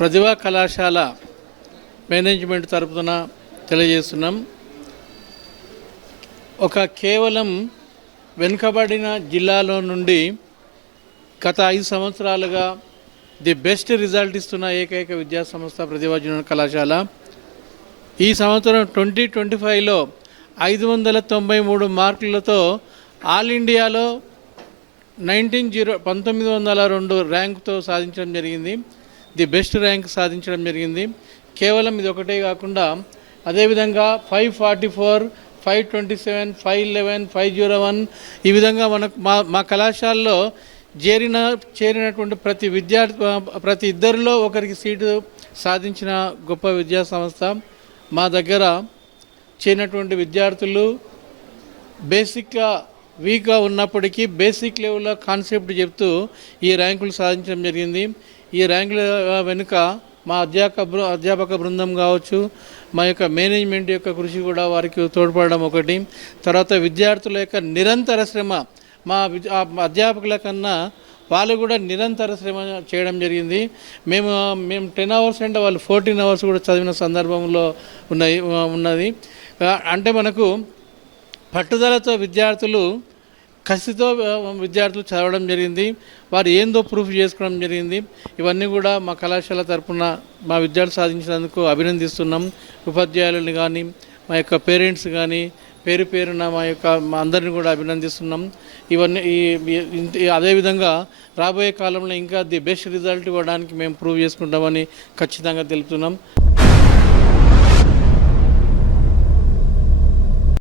ప్రతిభా కళాశాల మేనేజ్మెంట్ తరపున తెలియజేస్తున్నాం. ఒక కేవలం వెనుకబడిన జిల్లాలో నుండి గత ఐదు సంవత్సరాలుగా ది బెస్ట్ రిజల్ట్ ఇస్తున్న ఏకైక విద్యా సంస్థ ప్రతిభా జూనియర్ కళాశాల. ఈ సంవత్సరం ట్వంటీ ట్వంటీ ఫైవ్లో ఐదు వందల తొంభై మూడు మార్కులతో ఆల్ ఇండియాలో నైన్టీన్ జీరో పంతొమ్మిది వందల రెండు ర్యాంకుతో సాధించడం జరిగింది. ది బెస్ట్ ర్యాంక్ సాధించడం జరిగింది. కేవలం ఇది ఒకటే కాకుండా అదేవిధంగా five forty four five twenty seven five eleven five zero one ఈ విధంగా మనకు మా మా కళాశాలలో చేరిన చేరినటువంటి ప్రతి విద్యార్థి ప్రతి ఇద్దరిలో ఒకరికి సీటు సాధించిన గొప్ప విద్యా సంస్థ. మా దగ్గర చేరినటువంటి విద్యార్థులు బేసిక్గా వీక్గా ఉన్నప్పటికీ బేసిక్ లెవెల్లో కాన్సెప్ట్ చెప్తూ ఈ ర్యాంకులు సాధించడం జరిగింది. ఈ ర్యాంకుల వెనుక మా అధ్యాపక బృ అధ్యాపక బృందం కావచ్చు మా యొక్క మేనేజ్మెంట్ యొక్క కృషి కూడా వారికి తోడ్పడడం ఒకటి. తర్వాత విద్యార్థుల యొక్క నిరంతర శ్రమ మా అధ్యాపకుల కన్నా వాళ్ళు కూడా నిరంతర శ్రమ చేయడం జరిగింది. మేము మేము టెన్ అవర్స్ అంటే వాళ్ళు ఫోర్టీన్ అవర్స్ కూడా చదివిన సందర్భంలో ఉన్నాయి ఉన్నది. అంటే మనకు పట్టుదలతో విద్యార్థులు కసితో విద్యార్థులు చదవడం జరిగింది. వారు ఏందో ప్రూఫ్ చేసుకోవడం జరిగింది. ఇవన్నీ కూడా మా కళాశాల తరఫున మా విద్యార్థులు సాధించినందుకు అభినందిస్తున్నాం. ఉపాధ్యాయులను కానీ మా యొక్క పేరెంట్స్ కానీ పేరు పేరున మా యొక్క మా అందరిని కూడా అభినందిస్తున్నాం. ఇవన్నీ ఈ- అదేవిధంగా రాబోయే కాలంలో ఇంకా ది బెస్ట్ రిజల్ట్ ఇవ్వడానికి మేము ప్రూవ్ చేసుకుంటామని ఖచ్చితంగా తెలుపుతున్నాం.